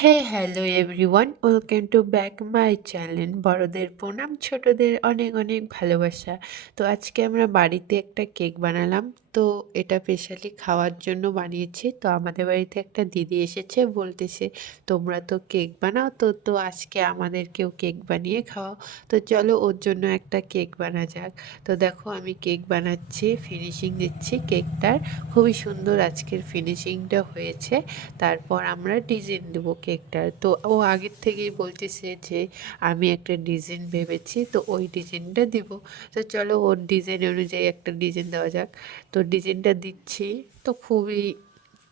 Hello everyone, welcome to back my channel. বড়দের প্রণাম, ছোটদের অনেক অনেক ভালোবাসা। তো আজকে আমরা বাড়িতে একটা কেক বানালাম। তো এটা স্পেশালি খাওয়ার জন্য বানিয়েছি। তো আমাদের বাড়িতে একটা দিদি এসেছে, বলতেছে তোমরা তো কেক বানাও, তো আজকে আমাদেরকেও কেক বানিয়ে খাওয়াও। তো চলো ওর জন্য একটা কেক বানা যাক। তো দেখো আমি কেক বানাচ্ছি, ফিনিশিং দিচ্ছি কেকটার। খুবই সুন্দর আজকের ফিনিশিংটা হয়েছে। তারপর আমরা ডিজাইন দেবো কেকটার। তো ও আগের থেকেই বলতেছে যে আমি একটা ডিজাইন ভেবেছি, তো ওই ডিজাইনটা দিব। তো চলো ওর ডিজাইন অনুযায়ী একটা ডিজাইন দেওয়া যাক। তো ডিজাইনটা দিচ্ছি, তো খুবই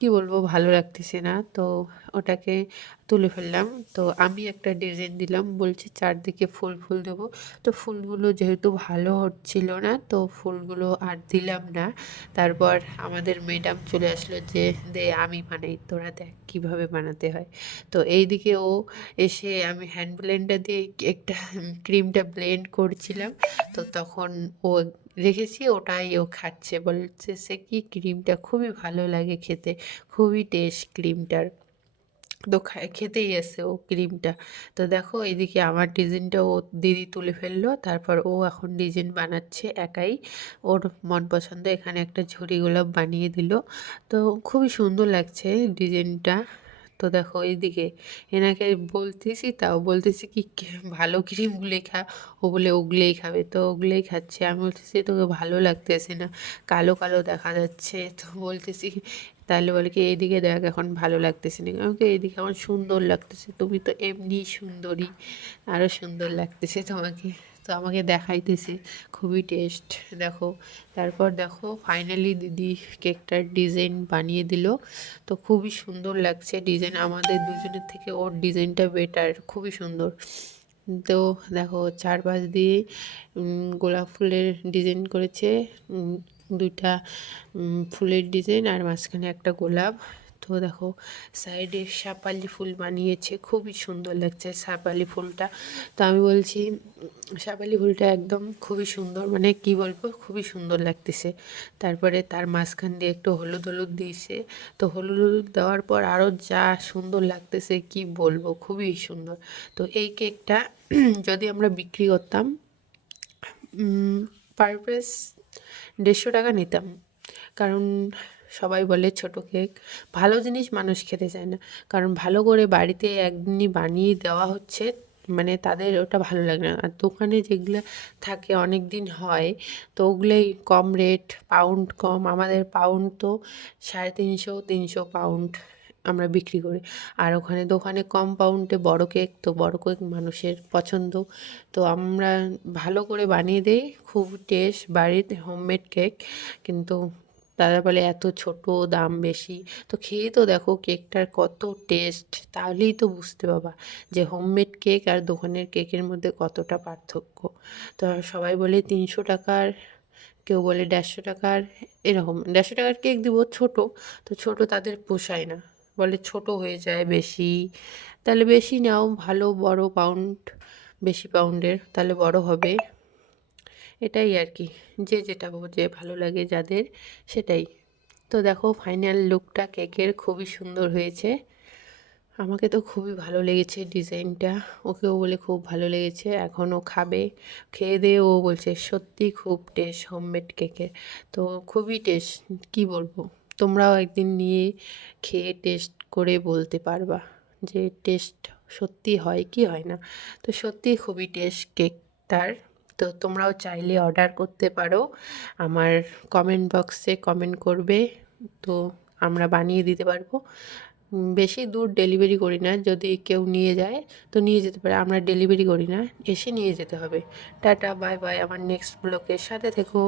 কি বলবো, ভালো লাগতেছে না, তো ওটাকে তুলে ফেললাম। তো আমি একটা ডিজাইন দিলাম, বলছি চারদিকে ফুল ফুল দেবো। তো ফুলগুলো যেহেতু ভালো হচ্ছিল না, তো ফুলগুলো আর দিলাম না। তারপর আমাদের ম্যাডাম চলে আসলো যে দে আমি বানাই, তোরা দেখ কীভাবে বানাতে হয়। তো এইদিকে ও এসে, আমি হ্যান্ড ব্লেন্ডার দিয়ে একটা ক্রিমটা ব্লেন্ড করছিলাম। তো তখন ও রেখেছি, ওটাই ও খাচ্ছে, বলছে সে কি ক্রিমটা খুবই ভালো লাগে খেতে, খুবই টেস্ট ক্রিমটার। তো খেতেই এসে ও ক্রিমটা। তো দেখো এদিকে আমার ডিজাইনটা ও দিদি তুলে ফেললো। তারপর ও এখন ডিজাইন বানাচ্ছে একাই, ওর মন পছন্দ। এখানে একটা ঝুড়ি গোলাপ বানিয়ে দিল। তো খুবই সুন্দর লাগছে ডিজাইনটা। তো দেখো এইদিকে এনাকে বলতেছি, তাও বলতেছি কি ভালো ক্রিমগুলোই খা। ও বলে ওগুলোই খাবে, তো ওগুলোই খাচ্ছে। আমি বলতেছি তোকে ভালো লাগতেছে না, কালো কালো দেখা যাচ্ছে। তো বলতেছি, তাহলে বলে কি এইদিকে দেখ এখন ভালো লাগতেছে না। আমাকে এইদিকে আমার সুন্দর লাগতেছে, তুমি তো এমনি সুন্দরী, আরও সুন্দর লাগতেছে তোমাকে। তো আমাকে দেখাইতেছে খুবই টেস্ট, দেখো। তারপর দেখো ফাইনালি দিদি কেকটার ডিজাইন বানিয়ে দিল। তো খুবই সুন্দর লাগছে ডিজাইন, আমাদের দুজনের থেকে ওর ডিজাইনটা বেটার, খুবই সুন্দর। তো দেখো চারপাশ দিয়ে গোলাপ ফুলের ডিজাইন করেছে, দুইটা ফুলের ডিজাইন, আর মাঝখানে একটা গোলাপ। তো দেখো সাইডে সাপালি ফুল বানিয়েছে, খুবই সুন্দর লাগছে সাপালি ফুলটা। তো আমি বলছি সাপালি ফুলটা একদম খুবই সুন্দর, মানে কি বলবো, খুবই সুন্দর লাগতেছে। তারপরে তার মাঝখান দিয়ে একটু হলুদ হলুদ দিয়েছে। তো হলুদ হলুদ দেওয়ার পর আরও যা সুন্দর লাগতেছে কি বলবো, খুবই সুন্দর। তো এই কেকটা যদি আমরা বিক্রি করতাম, পার পিস 150 টাকা নিতাম। কারণ সবাই বলে ছোট কেক, ভালো জিনিস মানুষ খেতে চায় না। কারণ ভালো করে বাড়িতে একদিনই বানিয়ে দেওয়া হচ্ছে, মানে তাদের ওটা ভালো লাগে না। আর দোকানে যেগুলো থাকে অনেক দিন হয়, তো ওগুলোই কম রেট, পাউন্ড কম। আমাদের পাউন্ড তো 350-300 পাউন্ড আমরা বিক্রি করি। আর ওখানে দোকানে কম পাউন্ডে বড় কেক, তো বড় কেক মানুষের পছন্দ। তো আমরা ভালো করে বানিয়ে দেই, খুব টেস্ট বাড়িতে হোমমেড কেক। কিন্তু তারা বলে এত ছোট, দাম বেশি। তো খেয়ে তো দেখো কেকটার কত টেস্ট, তাহলেই তো বুঝতে পারবা যে হোমমেড কেক আর দোকানের কেকের মধ্যে কতটা পার্থক্য। তো সবাই বলে 300 টাকার, কেউ বলে 150 টাকার, এরকম 150 টাকার কেক দিব ছোট। তো ছোট তাদের পোষায় না, বলে ছোট হয়ে যায় বেশি। তাহলে বেশি নাও, ভালো বড় পাউন্ড, বেশি পাউন্ডের, তাহলে বড় হবে। এটাই আর কি, যে যেটা যে ভালো লাগে যাদের, সেটাই। তো দেখো ফাইনাল লুকটা কেকের খুবই সুন্দর হয়েছে। আমাকে তো খুবই ভালো লেগেছে ডিজাইনটা, ওকেও বলে খুব ভালো লেগেছে। এখনও খাবে, খেয়ে দিয়ে ও বলছে সত্যি খুব টেস্ট হোমমেড কেকের। তো খুবই টেস্ট, কি বলবো, তোমরাও একদিন নিয়ে খেয়ে টেস্ট করে বলতে পারবা যে টেস্ট সত্যি হয় কি হয় না। তো সত্যি খুবই টেস্ট কেকটার। তো তোমরাও চাইলে অর্ডার করতে পারো, আমার কমেন্ট বক্সে কমেন্ট করবে, তো আমরা বানিয়ে দিতে পারবো। বেশি দূর ডেলিভারি করি না, যদি কেউ নিয়ে যায় তো নিয়ে যেতে পারে, আমরা ডেলিভারি করি না, এসে নিয়ে যেতে হবে। টাটা বাই বাই, আমার নেক্সট ব্লগের সাথে থেকো।